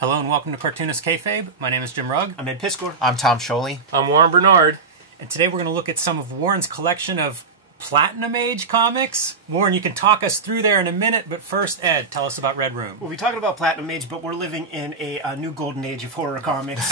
Hello and welcome to Cartoonist Kayfabe. My name is Jim Rugg. I'm Ed Piscor. I'm Tom Scholey. I'm Warren Bernard. And today we're going to look at some of Warren's collection of Platinum Age comics. Warren, you can talk us through there in a minute, but first, Ed, tell us about Red Room. We'll be talking about Platinum Age, but we're living in a new golden age of horror comics.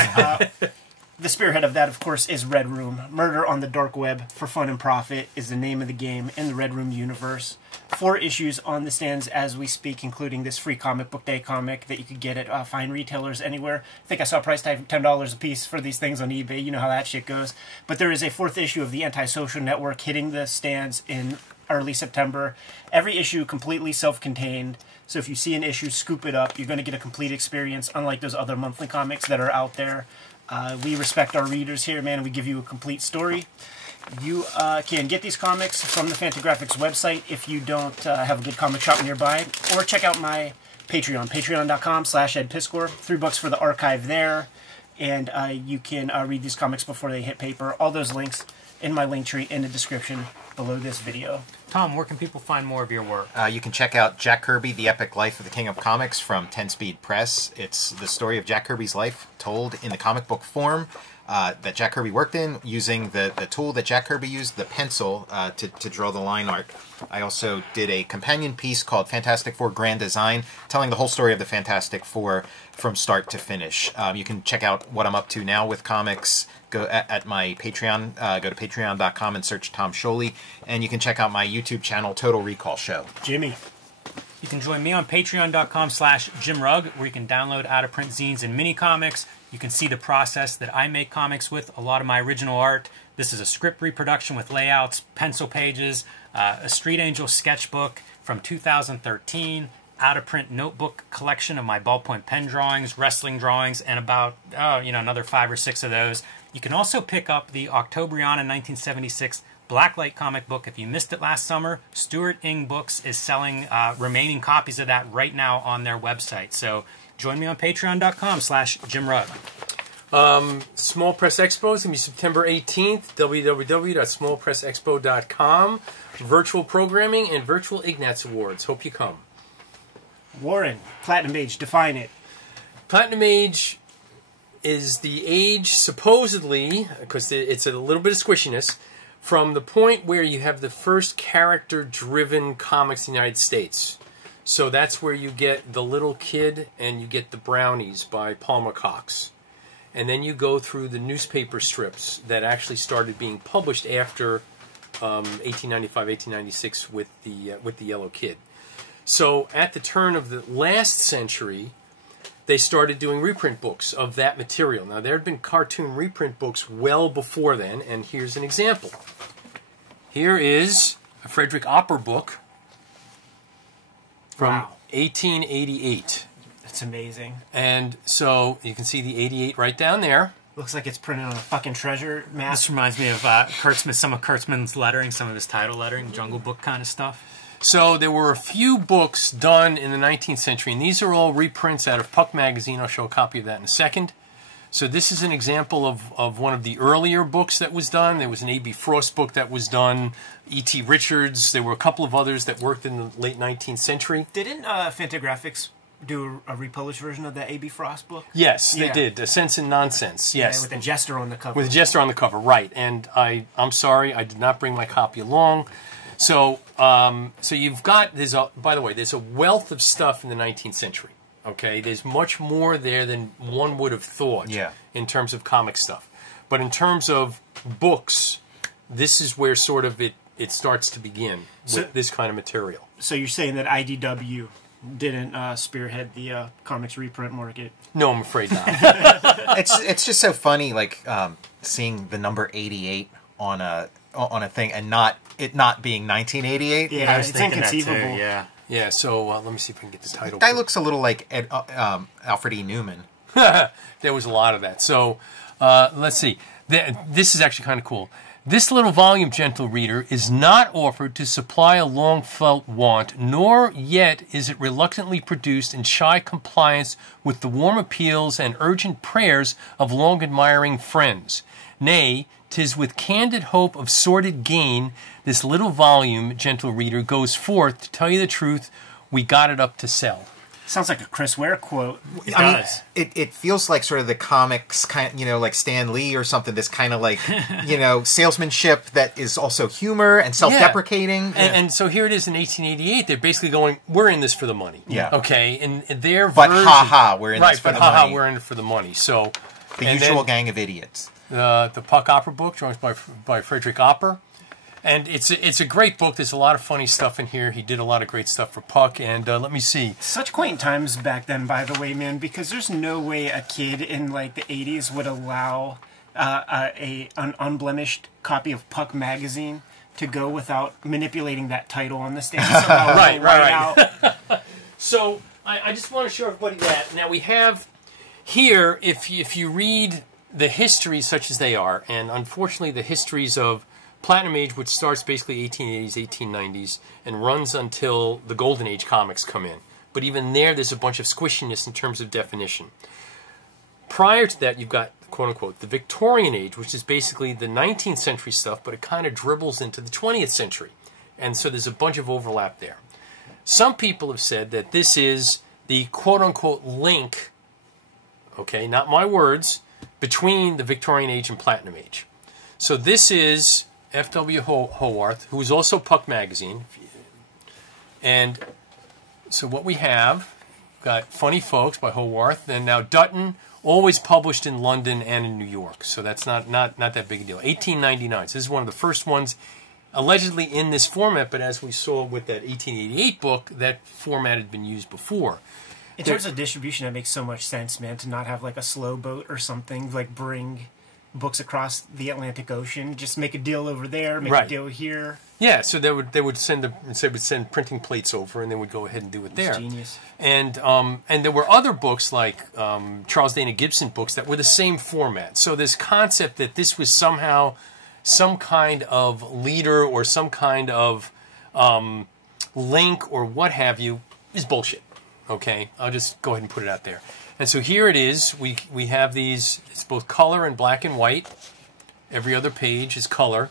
The spearhead of that, of course, is Red Room. Murder on the Dark Web for Fun and Profit is the name of the game in the Red Room universe. 4 issues on the stands as we speak, including this free comic book day comic that you could get at fine retailers anywhere. I think I saw a price tag of $10 a piece for these things on eBay. You know how that shit goes. But there is a 4th issue of the Antisocial Network hitting the stands in early September. Every issue completely self-contained. So if you see an issue, scoop it up. You're going to get a complete experience, unlike those other monthly comics that are out there. We respect our readers here, man, and we give you a complete story. You can get these comics from the Fantagraphics website if you don't have a good comic shop nearby, or check out my Patreon, patreon.com/edpiscor. $3 for the archive there, and you can read these comics before they hit paper. All those links in my link tree in the description below this video. Tom, where can people find more of your work? You can check out Jack Kirby, The Epic Life of the King of Comics from 10 Speed Press. It's the story of Jack Kirby's life told in the comic book form that Jack Kirby worked in, using the tool that Jack Kirby used, the pencil, to draw the line art. I also did a companion piece called Fantastic Four Grand Design, telling the whole story of the Fantastic Four from start to finish. You can check out what I'm up to now with comics. Go at my Patreon. Go to patreon.com and search Tom Scholey, and you can check out my YouTube channel, Total Recall Show. Jimmy. You can join me on patreon.com/JimRugg, where you can download out-of-print zines and mini-comics. You can see the process that I make comics with, a lot of my original art. This is a script reproduction with layouts, pencil pages, a Street Angel sketchbook from 2013, out-of-print notebook collection of my ballpoint pen drawings, wrestling drawings, and about another 5 or 6 of those. You can also pick up the Octobriana 1976 Blacklight comic book. If you missed it last summer, Stuart Ing Books is selling remaining copies of that right now on their website. So join me on patreon.com/JimRugg. Small Press Expo is going to be September 18th. www.smallpressexpo.com. Virtual programming and virtual Ignatz Awards. Hope you come. Warren, Platinum Age, define it. Platinum Age is the age, supposedly, because it's a little bit of squishiness, from the point where you have the first character-driven comics in the United States. So that's where you get The Little Kid and you get The Brownies by Palmer Cox. And then you go through the newspaper strips that actually started being published after 1895, 1896 with the Yellow Kid. So at the turn of the last century, they started doing reprint books of that material. Now, there had been cartoon reprint books well before then, and here's an example. Here is a Frederick Opper book from 1888. That's amazing. And so you can see the 88 right down there. Looks like it's printed on a fucking treasure map. This reminds me of Kurtzman, some of Kurtzman's lettering, some of his title lettering, Jungle Book kind of stuff. So there were a few books done in the 19th century, and these are all reprints out of Puck magazine. I'll show a copy of that in a second. So this is an example of one of the earlier books that was done. There was an A.B. Frost book that was done, E.T. Richards. There were a couple of others that worked in the late 19th century. Didn't Fantagraphics do a republished version of that A.B. Frost book? Yes, they did. Sense and Nonsense, yes. Yeah, with the Jester on the cover. With the Jester on the cover, right. And I'm sorry, I did not bring my copy along. So, so you've got, by the way, there's a wealth of stuff in the 19th century, okay? There's much more there than one would have thought in terms of comic stuff. But in terms of books, this is where sort of it starts to begin with this kind of material. So you're saying that IDW didn't spearhead the comics reprint market? No, I'm afraid not. It's just so funny, like seeing the number 88 on a thing and it not being 1988. Yeah, it's inconceivable. Yeah. Yeah. So let me see if I can get the title. Guy looks a little like Alfred E. Newman. There was a lot of that. So let's see. This is actually kind of cool. This little volume, gentle reader, is not offered to supply a long-felt want, nor yet is it reluctantly produced in shy compliance with the warm appeals and urgent prayers of long-admiring friends. Nay, 'tis with candid hope of sordid gain this little volume, gentle reader, goes forth to tell you the truth. We got it up to sell. Sounds like a Chris Ware quote. It I mean, does. it feels like sort of the comics kind, like Stan Lee or something. This kind of like, salesmanship that is also humor and self-deprecating. And so here it is in 1888. They're basically going, "We're in this for the money." Yeah. Okay. And their But version, haha, we're in this for the money. we're in it for the money. So The and usual then, gang of idiots. the Puck Opera book, drawn by Frederick Opper. And it's a great book. There's a lot of funny stuff in here. He did a lot of great stuff for Puck. And let me see. Such quaint times back then, by the way, man, because there's no way a kid in like the 80s would allow an unblemished copy of Puck magazine to go without manipulating that title on the stand. Somehow Right. out. So I just want to show everybody that. Now we have here, if you read the histories such as they are, and unfortunately the histories of Platinum Age, which starts basically 1880s, 1890s, and runs until the Golden Age comics come in. But even there's a bunch of squishiness in terms of definition. Prior to that, you've got, quote-unquote, the Victorian Age, which is basically the 19th century stuff, but it kind of dribbles into the 20th century. And so there's a bunch of overlap there. Some people have said that this is the quote-unquote link, okay, not my words, between the Victorian Age and Platinum Age. So this is F.W. Howarth, who is also Puck Magazine. And so what we have, got Funny Folks by Howarth, and now Dutton, always published in London and in New York. So that's not that big a deal. 1899. So this is one of the first ones allegedly in this format, but as we saw with that 1888 book, that format had been used before. In terms of distribution, that makes so much sense, man, to not have like a slow boat or something, like bring books across the Atlantic Ocean, just make a deal over there, make a deal here. Yeah, so they would send printing plates over, and they would go ahead and do it there. It's genius. And there were other books like Charles Dana Gibson books that were the same format. So this concept that this was somehow some kind of leader or some kind of link or what have you is bullshit. Okay, I'll just go ahead and put it out there. And so here it is. We have these. It's both color and black and white. Every other page is color.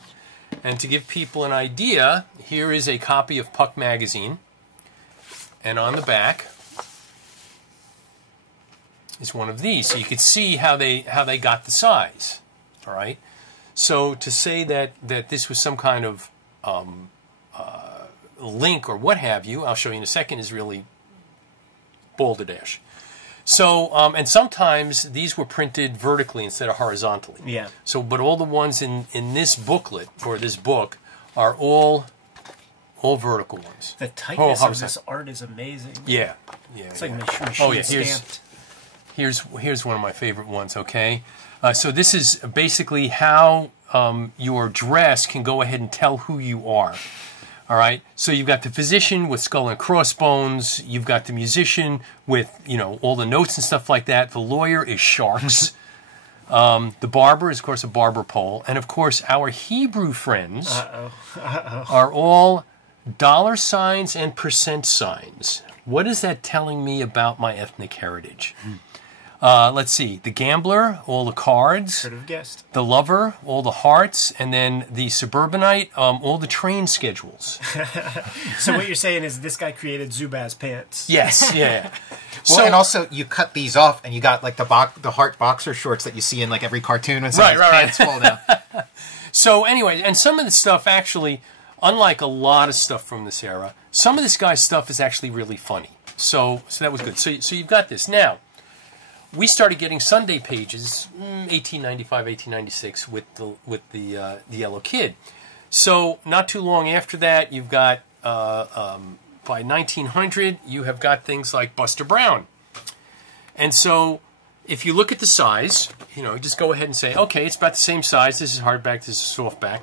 And to give people an idea, here is a copy of Puck Magazine. And on the back is one of these. So you could see how they got the size. All right. So to say that this was some kind of link or what have you, I'll show you in a second, is really balderdash. So, and sometimes these were printed vertically instead of horizontally. Yeah. So, but all the ones in this booklet, or this book, are all vertical ones. The tightness of this art is amazing. Yeah. It's like machine stamped. Here's one of my favorite ones, okay? So this is basically how your dress can go ahead and tell who you are. All right, so you've got the physician with skull and crossbones. You've got the musician with, all the notes and stuff like that. The lawyer is sharks. The barber is, of course, a barber pole. And, of course, our Hebrew friends are all dollar signs and percent signs. What is that telling me about my ethnic heritage? Let's see. The gambler, all the cards. Could have guessed. The lover, all the hearts. And then the suburbanite, all the train schedules. So what you're saying is this guy created Zubaz pants. Yes, yeah. Well, and also you cut these off, and you got like the heart boxer shorts that you see in like every cartoon when someone's pants fall down. So anyway, and some of the stuff actually, unlike a lot of stuff from this era, some of this guy's stuff is actually really funny. So that was good. So you've got this now. We started getting Sunday pages, 1895, 1896, with the Yellow Kid. So not too long after that, you've got by 1900, you have got things like Buster Brown. And so if you look at the size, just go ahead and say, okay, it's about the same size. This is hardback, this is softback.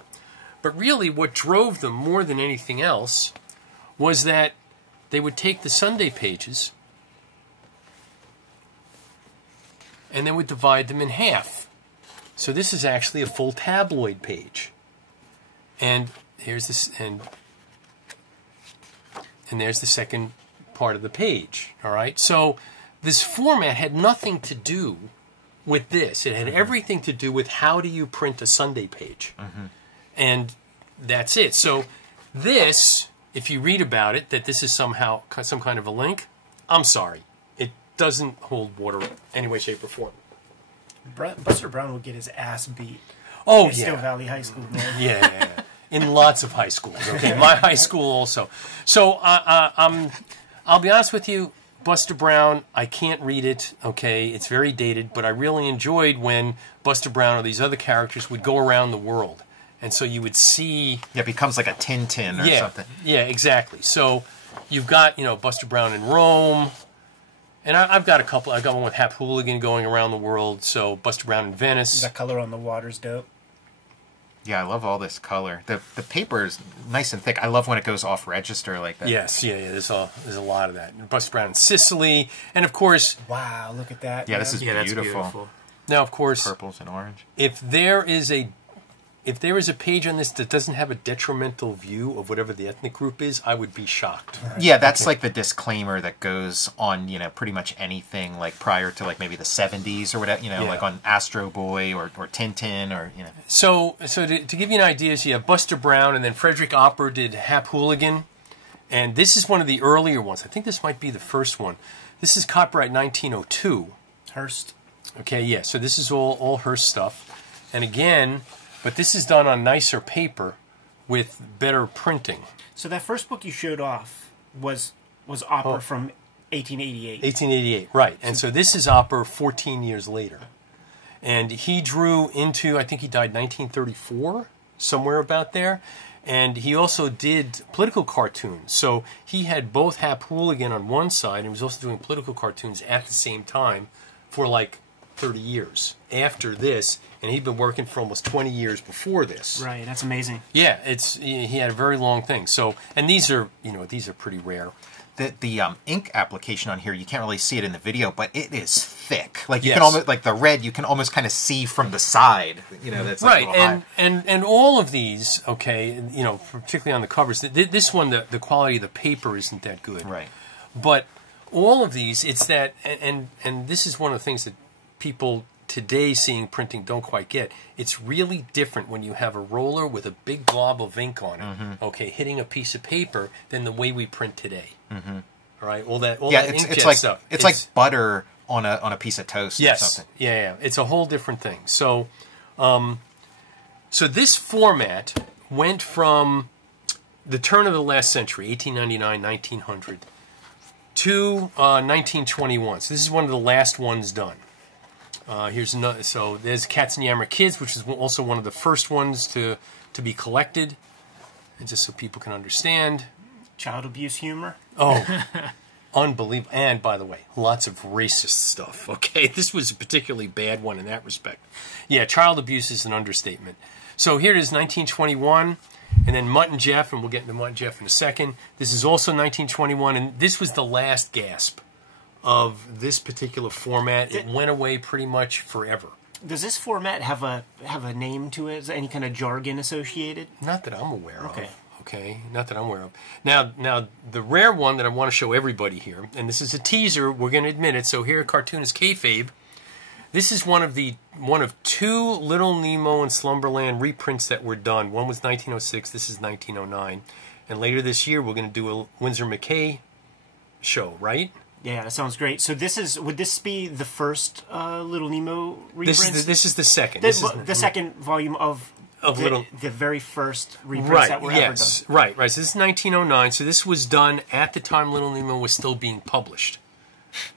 But really what drove them more than anything else was that they would take the Sunday pages and they would divide them in half. So this is actually a full tabloid page. And here's this, and there's the second part of the page. All right. So this format had nothing to do with this. It had everything to do with how do you print a Sunday page. And that's it. So this, if you read about it, that this is somehow some kind of a link, I'm sorry. It doesn't hold water any way, shape, or form. Buster Brown would get his ass beat. Oh, At yeah. Still Valley High School, man. Yeah. In lots of high schools. Okay, my high school also. So I'll be honest with you, Buster Brown, I can't read it. Okay, it's very dated, but I really enjoyed when Buster Brown or these other characters would go around the world, and so you would see. Yeah, it becomes like a Tintin or something. Yeah, exactly. So you've got Buster Brown in Rome. And I've got a couple. I got one with Hap Hooligan going around the world. So Buster Brown in Venice. The color on the water's dope. Yeah, I love all this color. The paper is nice and thick. I love when it goes off register like that. Yes, yeah. There's a lot of that. And Buster Brown in Sicily, and of course. Wow, look at that. Yeah, man. this is beautiful. That's beautiful. Now, of course, Purples and orange. if there is a page on this that doesn't have a detrimental view of whatever the ethnic group is, I would be shocked. Yeah, that's like the disclaimer that goes on, pretty much anything like prior to like maybe the 70s or whatever, like on Astro Boy or Tintin or, So to give you an idea, so you have Buster Brown, and then Frederick Opper did Hap Hooligan, and this is one of the earlier ones. I think this might be the first one. This is copyright 1902. Hearst. Okay, yeah, so this is all Hearst stuff. And again, but this is done on nicer paper with better printing. So that first book you showed off was Opera from 1888. 1888, right. And so this is Opper 14 years later. And he drew into, I think he died 1934, somewhere about there. And he also did political cartoons. So he had both Hap Hooligan on one side, and he was also doing political cartoons at the same time for like 30 years after this, and he'd been working for almost 20 years before this. Right, that's amazing. Yeah, he had a very long thing. So, and these are pretty rare. The ink application on here, you can't really see it in the video, but it is thick. Like you Yes. can almost, like the red, you can almost kind of see from the side. That's like Right, a little high. and all of these, okay, particularly on the covers. This one, the quality of the paper isn't that good. Right. But all of these, it's that, and this is one of the things that people today seeing printing don't quite get. It's really different when you have a roller with a big glob of ink on it, okay, hitting a piece of paper than the way we print today. Mm-hmm. All right, all that inkjet like stuff. It's like butter on a piece of toast or something. Yeah, it's a whole different thing. So, so this format went from the turn of the last century, 1899, 1900, to 1921. So this is one of the last ones done. Here's another. So there's Cats and Yammer Kids, which is also one of the first ones to be collected, and just so people can understand. Child abuse humor. Oh, unbelievable! And by the way, lots of racist stuff. Okay, this was a particularly bad one in that respect. Yeah, child abuse is an understatement. So here it is, 1921, and then Mutt and Jeff, and we'll get into Mutt and Jeff in a second. This is also 1921, and this was the last gasp of this particular format. It went away pretty much forever. Does this format have a name to it? Is there any kind of jargon associated? Not that I'm aware of. Okay. Okay, not that I'm aware of. Now, the rare one that I want to show everybody here, and this is a teaser, we're going to admit it. So here, Cartoonist Kayfabe. This is one of two Little Nemo and Slumberland reprints that were done. One was 1906. This is 1909. And later this year, we're going to do a Winsor McCay show, right? Yeah, that sounds great. So would this be the first Little Nemo reprint? This is the second. The second volume of the very first reprints that were ever done. Right. So this is 1909. So this was done at the time Little Nemo was still being published,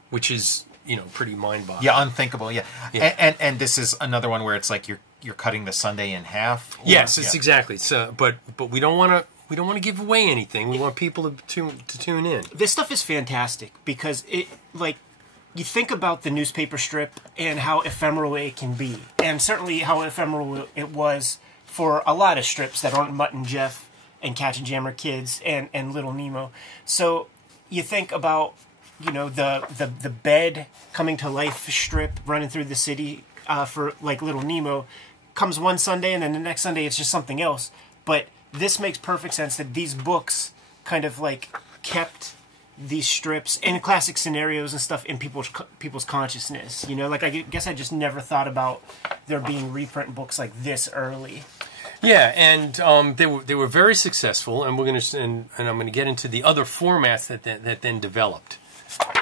which is pretty mind-boggling. Yeah, unthinkable. Yeah. And this is another one where it's like you're cutting the sundae in half. Yes, it's exactly. So, but we don't want to. We don't want to give away anything. We want people to tune in. This stuff is fantastic because you think about the newspaper strip and how ephemeral it can be, and certainly how ephemeral it was for a lot of strips that aren't Mutt and Jeff and Catch and Jammer Kids and Little Nemo. So you think about the bed coming to life strip running through the city for like Little Nemo comes one Sunday and then the next Sunday it's just something else, but this makes perfect sense that these books kind of like kept these strips and classic scenarios and stuff in people's consciousness. I guess I just never thought about there being reprint books like this early. Yeah, and they were very successful, and I'm going to get into the other formats that then developed.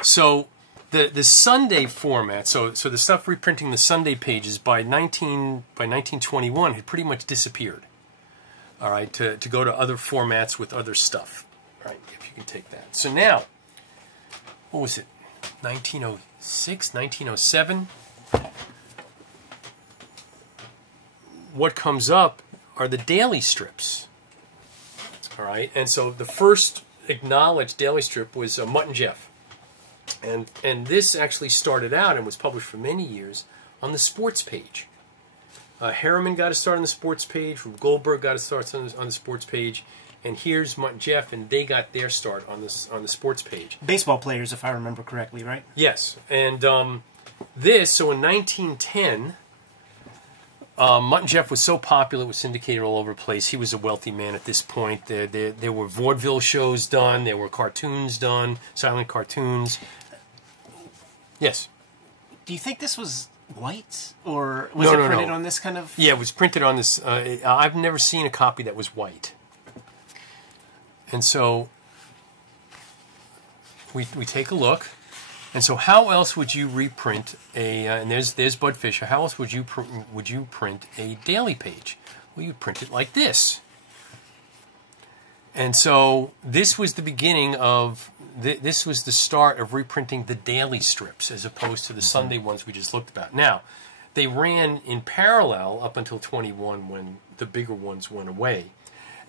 So the Sunday format, so the stuff reprinting the Sunday pages by 1921 had pretty much disappeared. All right, to go to other formats with other stuff. All right, if you can take that. So now, what was it? 1906, 1907. What comes up are the daily strips. All right, and so the first acknowledged daily strip was Mutt and Jeff. And this actually started out and was published for many years on the sports page. Harriman got a start on the sports page. Rube Goldberg got a start on the sports page. And here's Mutt and Jeff, and they got their start on the sports page. Baseball players, if I remember correctly, right? Yes. And so in 1910, Mutt and Jeff was so popular, it was syndicated all over the place. He was a wealthy man at this point. There were vaudeville shows done. There were cartoons done, silent cartoons. Yes. Do you think this was white, or was it printed on this kind of? Yeah, it was printed on this. I've never seen a copy that was white. And so we take a look. And so, how else would you reprint a? And there's Bud Fisher. How else would you print a daily page? Well, you'd print it like this. And so this was the beginning of. This was the start of reprinting the daily strips as opposed to the Sunday ones we just looked about. Now, they ran in parallel up until 21 when the bigger ones went away.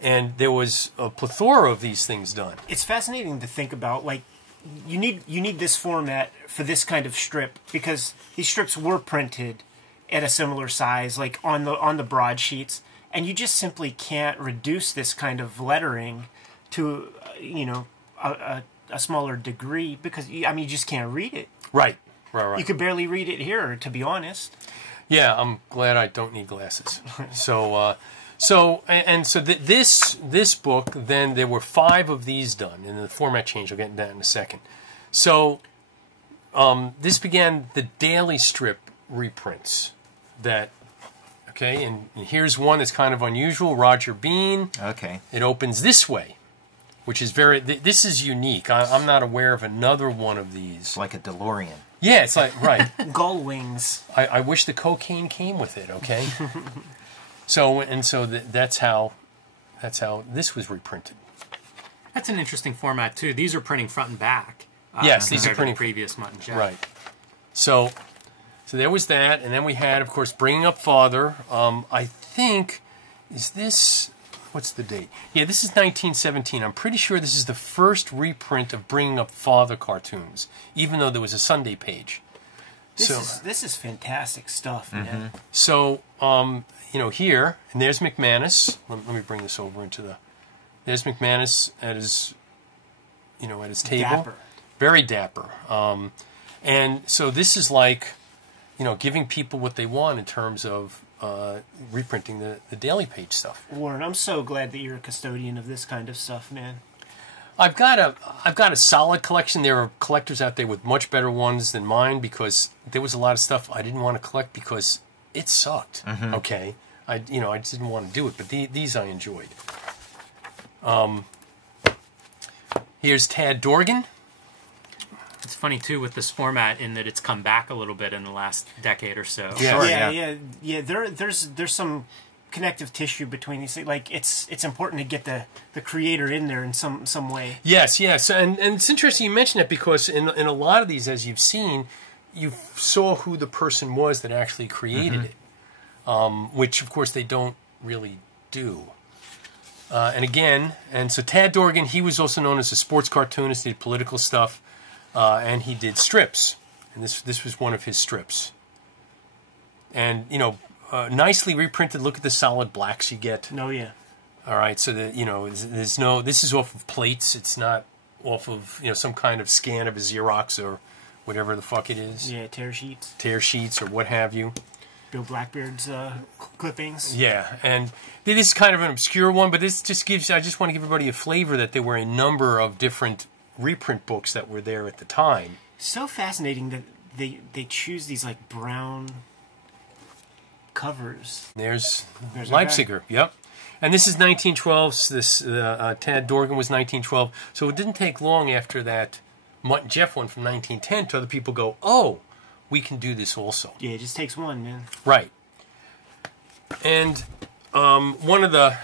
And there was a plethora of these things done. It's fascinating to think about, like, you need this format for this kind of strip because these strips were printed at a similar size, like on the broadsheets, and you just simply can't reduce this kind of lettering to a smaller degree because you just can't read it. Right. You could barely read it here, to be honest. Yeah, I'm glad I don't need glasses. So this book, then there were 5 of these done, and the format changed. I'll get into that in a second. So this began the daily strip reprints. And here's one that's kind of unusual. Roger Bean. Okay. It opens this way, which is this is unique. I'm not aware of another one of these. Like a DeLorean. Yeah, it's like, right. Gull wings. I wish the cocaine came with it, okay? So that's how this was reprinted. That's an interesting format too. These are printing front and back. Yes, these are printing the previous Mutt and Jeff. Right. So there was that, and then we had, of course, Bringing Up Father. I think what's the date? Yeah, this is 1917. I'm pretty sure this is the first reprint of Bringing Up Father cartoons, even though there was a Sunday page. This is fantastic stuff, man. So here, and there's McManus. Let me bring this over into the. There's McManus at his table. Dapper. Very dapper. And so this is like, giving people what they want in terms of reprinting the daily page stuff. Warren, I'm so glad that you're a custodian of this kind of stuff, man. I've got a solid collection. There are collectors out there with much better ones than mine because there was a lot of stuff I didn't want to collect because it sucked. Okay, I just didn't want to do it, but these I enjoyed. Here's Tad Dorgan. It's funny too with this format in that it's come back a little bit in the last decade or so. Yeah. There's some connective tissue between these things. Like it's important to get the creator in there in some way. Yes, and it's interesting you mention that because in a lot of these, as you've seen, you saw who the person was that actually created it, which of course they don't really do. And so Tad Dorgan, he was also known as a sports cartoonist. He did political stuff, and he did strips. And this was one of his strips. And nicely reprinted. Look at the solid blacks you get. Oh yeah. All right, so that there's no. This is off of plates. It's not off of some kind of scan of a Xerox or whatever the fuck it is. Yeah, tear sheets or what have you. Bill Blackbeard's clippings. Yeah, and this is kind of an obscure one, but this just gives. I just want to give everybody a flavor that there were a number of different reprint books that were there at the time. So fascinating that they choose these like brown covers. There's Leipziger. Yep. And this is 1912. So this Tad Dorgan was 1912. So it didn't take long after that Mutt and Jeff one from 1910 to other people go, oh, we can do this also. Yeah, it just takes one, man. Right. And one of the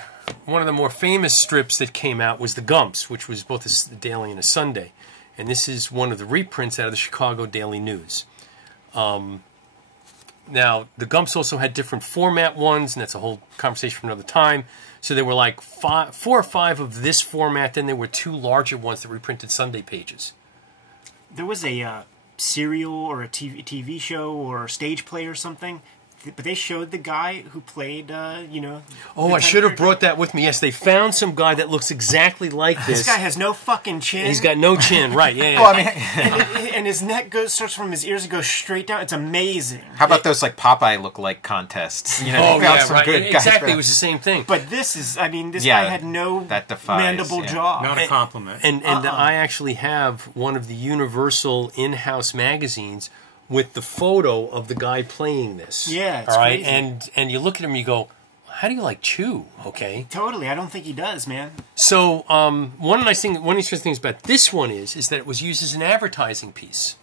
more famous strips that came out was the Gumps, which was both a daily and a Sunday. And this is one of the reprints out of the Chicago Daily News. Now, the Gumps also had different format ones, and that's a whole conversation for another time. So there were like 4 or 5 of this format, then there were 2 larger ones that reprinted Sunday pages. There was a serial or a TV show or stage play or something, but they showed the guy who played, you know... Oh, I should have brought that with me. Yes, they found some guy that looks exactly like this. This guy has no fucking chin. He's got no chin, right, yeah. Well, I mean, and his neck starts from his ears and goes straight down. It's amazing. how about those like Popeye look-like contests? You know, Oh, they found yeah, some right. good guys Exactly, for- it was the same thing. But this is, I mean, this Yeah, guy had no that defies, mandible yeah. jaw. Not a compliment. And I actually have one of the Universal in-house magazines with the photo of the guy playing this. Yeah, it's all right, crazy. and you look at him, and you go, how do you like chew? Okay, Totally, I don't think he does, man. so one of the interesting things about this one is that it was used as an advertising piece.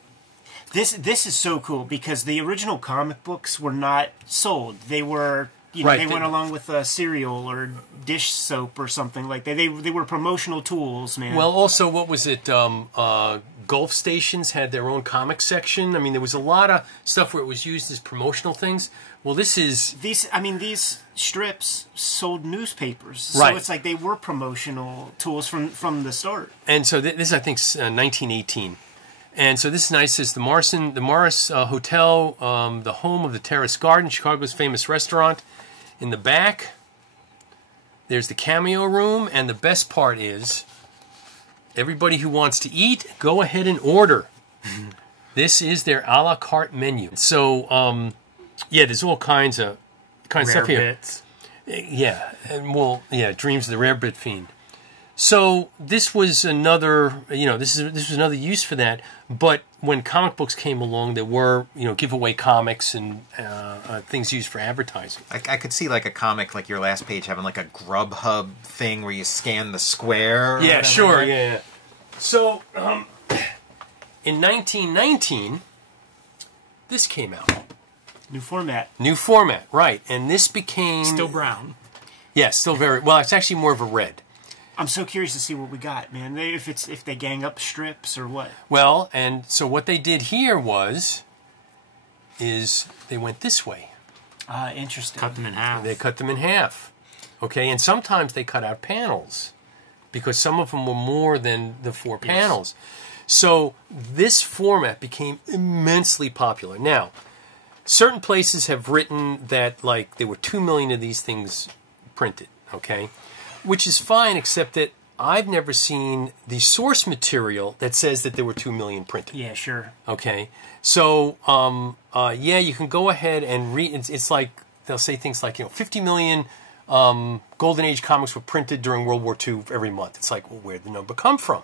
This is so cool because the original comic books were not sold. They were, you know, Right, they they- went along with cereal or dish soap or something like that. They were promotional tools, man. Well, also, what was it? Gulf stations had their own comic section. I mean, there was a lot of stuff where it was used as promotional things. Well, this is... these strips sold newspapers, so Right. it's like they were promotional tools from the start. And so this, I think, is 1918. And so this is nice. It's the Morris Hotel, the home of the Terrace Garden, Chicago's famous restaurant. In the back, there's the cameo room, and the best part is, everybody who wants to eat, go ahead and order. This is their a la carte menu. So, yeah, there's all kinds of Rare stuff here. bits. Yeah, and well, yeah, Dreams of the Rare Bit Fiend. So this was another, this was another use for that. But when comic books came along, there were, giveaway comics and things used for advertising. I could see like a comic, like your last page, having like a Grubhub thing where you scan the square. or Yeah, whatever. sure, yeah. So, in 1919, this came out. New format. New format, right. And this became... Still brown. Yeah, still very... Well, it's actually more of a red. I'm so curious to see what we got, man. If they gang up strips or what. Well, and so what they did here is they went this way. Interesting. Cut them in half. They cut them in half. Okay, and sometimes they cut out panels because some of them were more than the 4 panels. So this format became immensely popular. Now, certain places have written that like there were 2 million of these things printed, okay? Which is fine, except that I've never seen the source material that says that there were 2 million printed. Yeah, sure. Okay, so yeah, you can go ahead and read. It's like they'll say things like 50 million Golden Age comics were printed during World War II every month. It's like, well, where'd the number come from,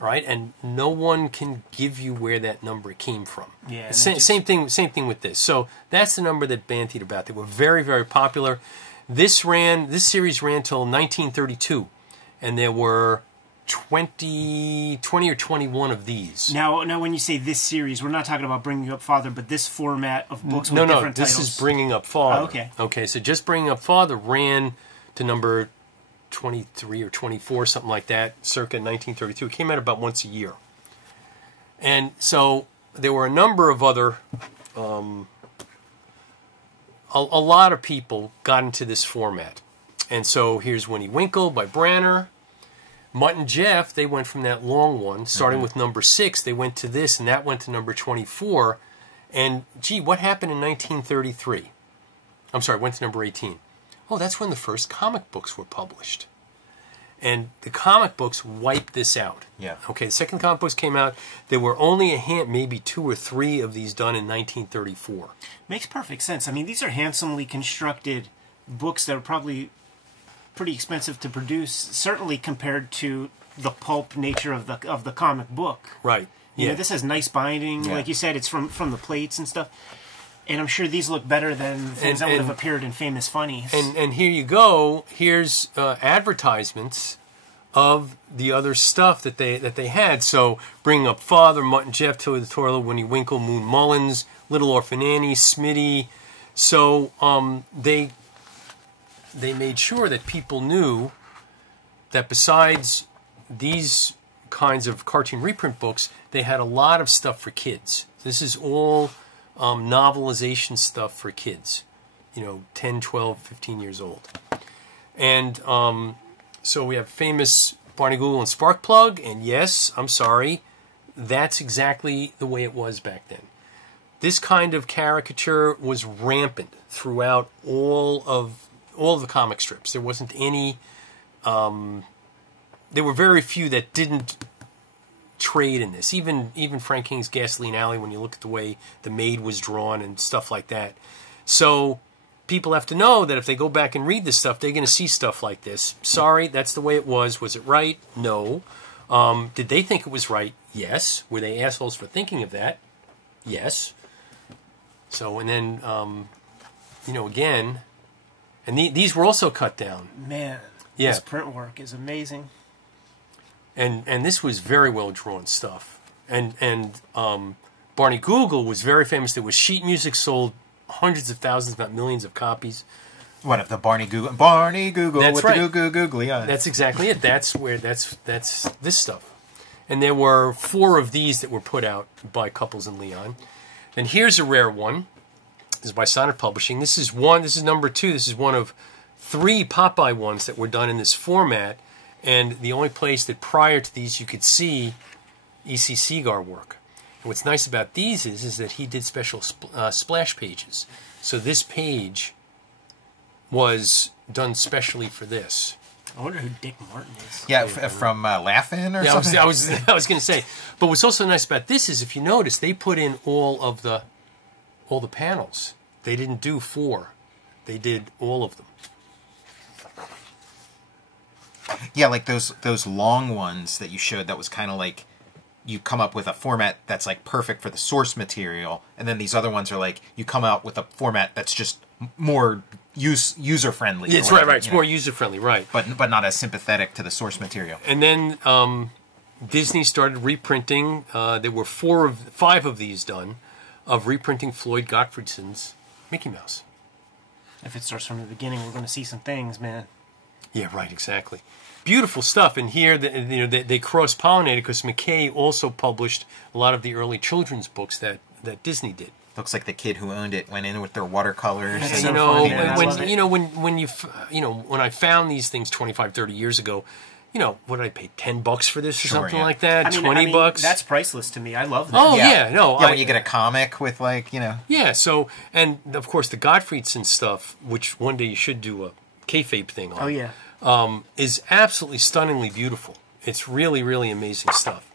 right? And no one can give you where that number came from. Yeah, Same thing with this. So that's the number that bandied about. They were very, very popular. This series ran till 1932, and there were 20 or 21 of these. Now, when you say this series, we're not talking about Bringing Up Father, but this format of books with No, different this titles. is Bringing Up Father. Oh, okay. Okay, so just Bringing Up Father ran to number 23 or 24, something like that, circa 1932. It came out about once a year. And so there were a number of other... A lot of people got into this format. And so here's Winniewinkle by Branner. Mutt and Jeff, they went from that long one, starting with number 6. They went to this, and that went to number 24. And, gee, what happened in 1933? I'm sorry, went to number 18. Oh, that's when the first comic books were published. And the comic books wiped this out. Yeah. Okay, the second comic books came out. There were only maybe 2 or 3 of these done in 1934. Makes perfect sense. I mean, these are handsomely constructed books that are probably pretty expensive to produce, certainly compared to the pulp nature of the comic book. Right. You Yeah. know, this has nice binding. Yeah. Like you said, it's from the plates and stuff. And I'm sure these look better than things that would have appeared in Famous Funnies. And here you go. Here's advertisements of the other stuff that they had. So bringing up Father, Mutt and Jeff, Tilly the Toiler, Winniewinkle, Moon Mullins, Little Orphan Annie, Smitty. So they made sure that people knew that besides these kinds of cartoon reprint books, they had a lot of stuff for kids. This is all novelization stuff for kids, 10, 12, 15 years old. And so we have famous Barney Google and Sparkplug, and yes, I'm sorry, that's exactly the way it was back then. This kind of caricature was rampant throughout all of the comic strips. There wasn't any, there were very few that didn't trade in this. Even Frank King's Gasoline Alley, when you look at the way the Maid was drawn and stuff like that. So people have to know that if they go back and read this stuff, they're going to see stuff like this. Sorry, that's the way it was. Was it right? No. Did they think it was right? Yes. Were they assholes for thinking of that? Yes. So, and then, again, and these were also cut down. Man, yeah. This print work is amazing. And this was very well drawn stuff. And Barney Google was very famous. There was sheet music sold hundreds of thousands, about millions of copies. What of the Barney Google? Barney Google that's with right. the googly eyes. That's exactly it. That's this stuff. And there were 4 of these that were put out by Couples in Leon. And here's a rare one. This is by Sonnet Publishing. This is number 2. This is one of 3 Popeye ones that were done in this format. And the only place that prior to these you could see E.C. Segar work. And what's nice about these is that he did special splash pages. So this page was done specially for this. I wonder who Dick Martin is. Yeah, from Laugh-In or something? I was going to say. But what's also nice about this is, if you notice, they put in all the panels. They didn't do 4. They did all of them. Yeah, like those long ones that you showed, that was kind of like you come up with a format that's like perfect for the source material, and then these other ones are like you come out with a format that's just more user friendly. Yeah, it's right. It's more user friendly, right? But not as sympathetic to the source material. And then Disney started reprinting. There were 5 of these done, of reprinting Floyd Gottfriedson's Mickey Mouse. If it starts from the beginning, we're going to see some things, man. Yeah, right, exactly. Beautiful stuff. And here, they cross-pollinated because McKay also published a lot of the early children's books that Disney did. Looks like the kid who owned it went in with their watercolors. That's And, so funny, when I found these things 25, 30 years ago, what did I pay, $10 for this or Sure, something yeah. like that? $20? That's priceless to me. I love that. Oh, Yeah. no. when you get a comic with Yeah, so, and of course the Gottfriedson stuff, which one day you should do a Kayfabe thing on. Oh, yeah. Is absolutely stunningly beautiful. It's really, really amazing stuff.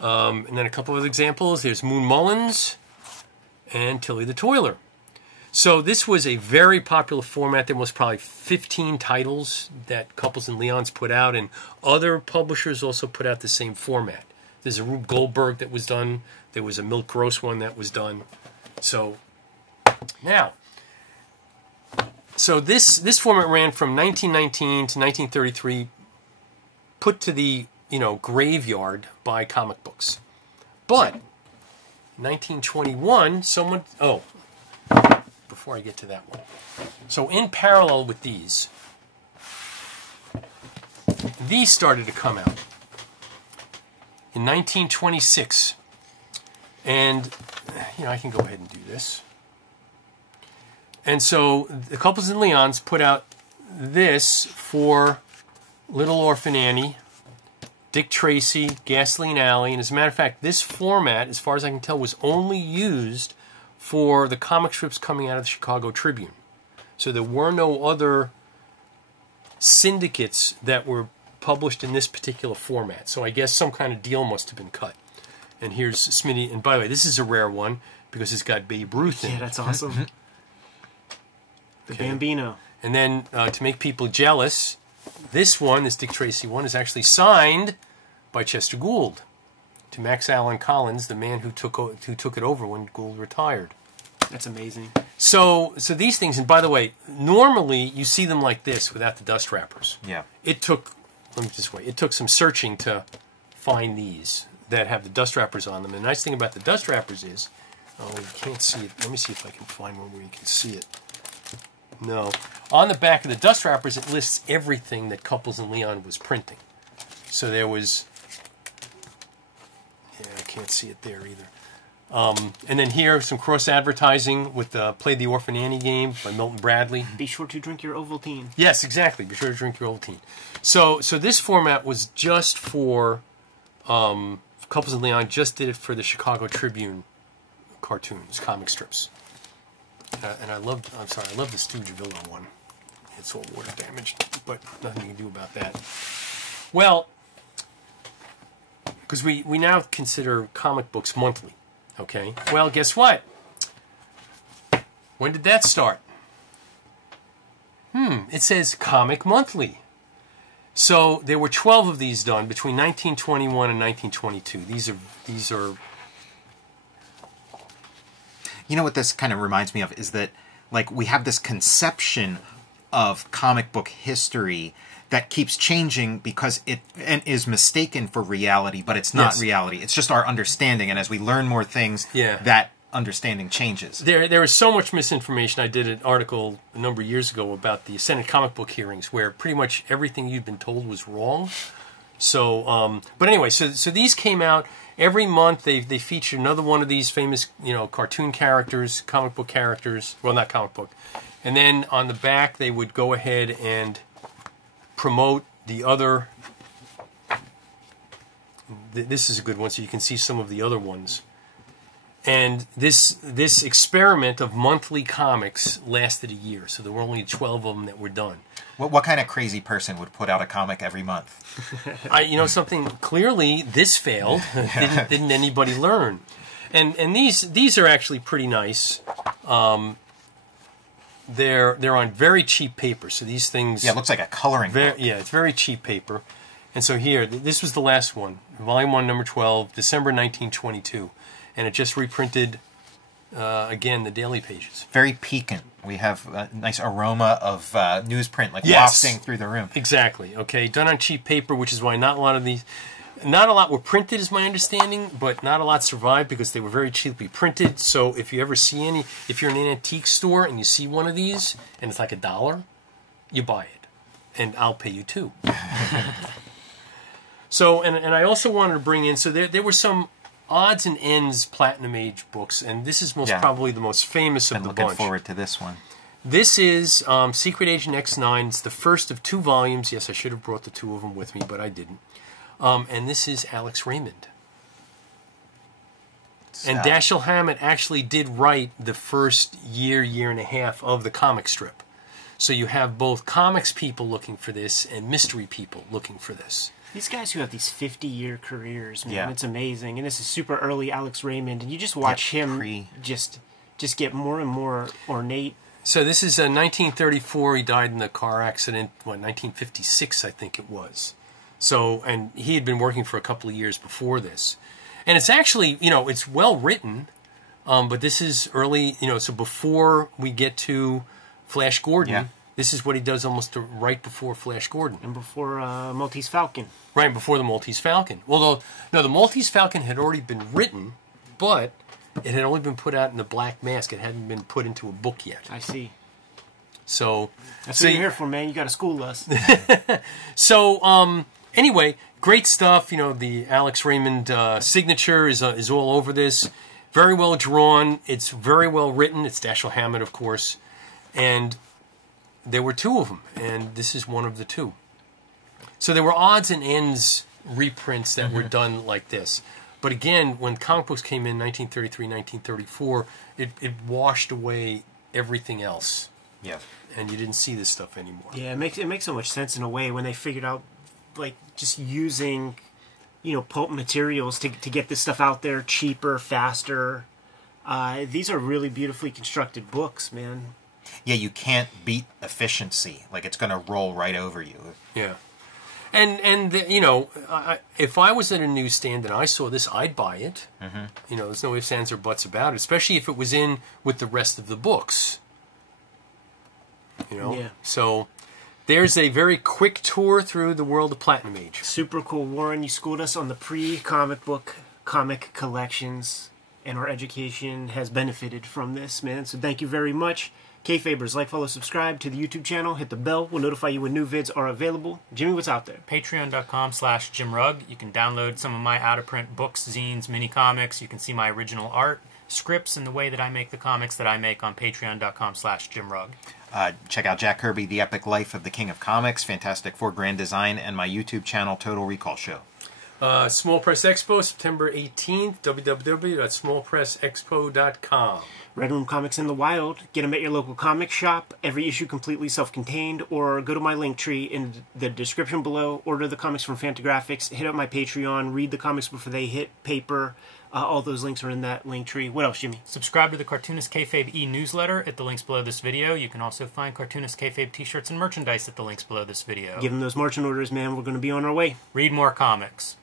And then a couple of examples. There's Moon Mullins and Tilly the Toiler. So this was a very popular format. There was probably 15 titles that Couples and Leon's put out, and other publishers also put out the same format. There's a Rube Goldberg that was done. There was a Milk Gross one that was done. So now, so this format ran from 1919 to 1933, put to the graveyard by comic books. But 1921, before I get to that one. So in parallel with these started to come out in 1926. And, I can go ahead and do this. And so the Couples and Leons put out this for Little Orphan Annie, Dick Tracy, Gasoline Alley. And as a matter of fact, this format, as far as I can tell, was only used for the comic strips coming out of the Chicago Tribune. So there were no other syndicates that were published in this particular format. So I guess some kind of deal must have been cut. And here's Smitty. And by the way, this is a rare one because it's got Babe Ruth in it. Yeah, that's awesome. The Bambino. And then to make people jealous, this Dick Tracy one, is actually signed by Chester Gould to Max Allen Collins, the man who took it over when Gould retired. That's amazing. So these things, and by the way, normally you see them like this without the dust wrappers. Yeah. It took let me just wait. It took some searching to find these that have the dust wrappers on them. And the nice thing about the dust wrappers is, oh, you can't see it. Let me see if I can find one where you can see it. No. On the back of the dust wrappers, it lists everything that Couples and Leon was printing. So there was... Yeah, I can't see it there either. And then here, some cross-advertising with Play the Orphan Annie game by Milton Bradley. Be sure to drink your Ovaltine. Yes, exactly. Be sure to drink your Ovaltine. So this format was just for... Couples and Leon just did it for the Chicago Tribune cartoons, comic strips. And I love the Stooge Villa one. It's all water damaged, but nothing you can do about that. Well, because we now consider comic books monthly, okay? Well, guess what? When did that start? It says Comic Monthly. So there were 12 of these done between 1921 and 1922. These are. You know what this kind of reminds me of is that, like, we have this conception of comic book history that keeps changing because it is mistaken for reality, but it's not reality. It's just our understanding, and as we learn more things, that understanding changes. There is so much misinformation. I did an article a number of years ago about the Senate comic book hearings, where pretty much everything you'd been told was wrong. So, but anyway, so these came out every month. They featured another one of these famous, cartoon characters, comic book characters. Well, not comic book. And then on the back, they would go ahead and promote the other. This is a good one, so you can see some of the other ones. And this experiment of monthly comics lasted a year, so there were only 12 of them that were done. What kind of crazy person would put out a comic every month? Something, clearly this failed. Didn't anybody learn? And these are actually pretty nice. They're on very cheap paper, so these things... Yeah, it looks like a coloring book. Yeah, it's very cheap paper. And so here, this was the last one, Volume 1, Number 12, December 1922. And it just reprinted, again, the daily pages. Very piquant. We have a nice aroma of newsprint, like wafting through the room. Exactly. Okay, done on cheap paper, which is why not a lot of these... Not a lot were printed, is my understanding, but not a lot survived because they were very cheaply printed. So if you ever see any... If you're in an antique store and you see one of these, and it's like $1, you buy it. And I'll pay you too. So, and I also wanted to bring in... So there were some... odds and ends Platinum Age books, and this is most probably the most famous of the bunch. Looking forward to this one. This is Secret Agent X9. It's the first of 2 volumes. Yes, I should have brought the 2 of them with me, but I didn't. And this is Alex Raymond. And Dashiell Hammett actually did write the first year and a half of the comic strip. So you have both comics people looking for this and mystery people looking for this. These guys who have these 50-year careers, man, it's amazing. And this is super early Alex Raymond, and you just watch him just get more and more ornate. So this is 1934. He died in a car accident, 1956, I think it was. So, and he had been working for a couple of years before this. And it's actually, it's well written, but this is early, so before we get to Flash Gordon, this is what he does almost right before Flash Gordon. And before Maltese Falcon. Right, before the Maltese Falcon. Although, no, the Maltese Falcon had already been written, but it had only been put out in the Black Mask. It hadn't been put into a book yet. I see. So that's what you're here for, man. You got to school us. So, anyway, great stuff. The Alex Raymond signature is all over this. Very well drawn. It's very well written. It's Dashiell Hammett, of course. And there were 2 of them, and this is one of the 2. So there were odds and ends reprints that were done like this. But again, when comic books came in 1933, 1934, it washed away everything else. Yeah. And you didn't see this stuff anymore. Yeah, it makes so much sense in a way when they figured out, like, just using, pulp materials to get this stuff out there cheaper, faster. These are really beautifully constructed books, man. Yeah, you can't beat efficiency. Like, it's going to roll right over you. Yeah. And if I was at a newsstand and I saw this, I'd buy it. There's no ifs, ands, or buts about it, especially if it was in with the rest of the books. Yeah. So There's a very quick tour through the world of Platinum Age. Super cool. Warren, you schooled us on the pre-comic book comic collections, and our education has benefited from this, man. So thank you very much. Kayfabers, like, follow, subscribe to the YouTube channel. Hit the bell. We'll notify you when new vids are available. Jimmy, what's out there? Patreon.com/JimRugg. You can download some of my out-of-print books, zines, mini comics. You can see my original art, scripts, and the way that I make the comics that I make on Patreon.com/JimRugg. Check out Jack Kirby, The Epic Life of the King of Comics, Fantastic Four Grand Design, and my YouTube channel, Total Recall Show. Small Press Expo, September 18th, www.smallpressexpo.com. Red Room Comics in the Wild. Get them at your local comic shop. Every issue completely self-contained. Or go to my link tree in the description below. Order the comics from Fantagraphics. Hit up my Patreon. Read the comics before they hit paper. All those links are in that link tree. What else, Jimmy? Subscribe to the Cartoonist Kayfabe e-newsletter at the links below this video. You can also find Cartoonist Kayfabe t-shirts and merchandise at the links below this video. Give them those marching orders, man. We're going to be on our way. Read more comics.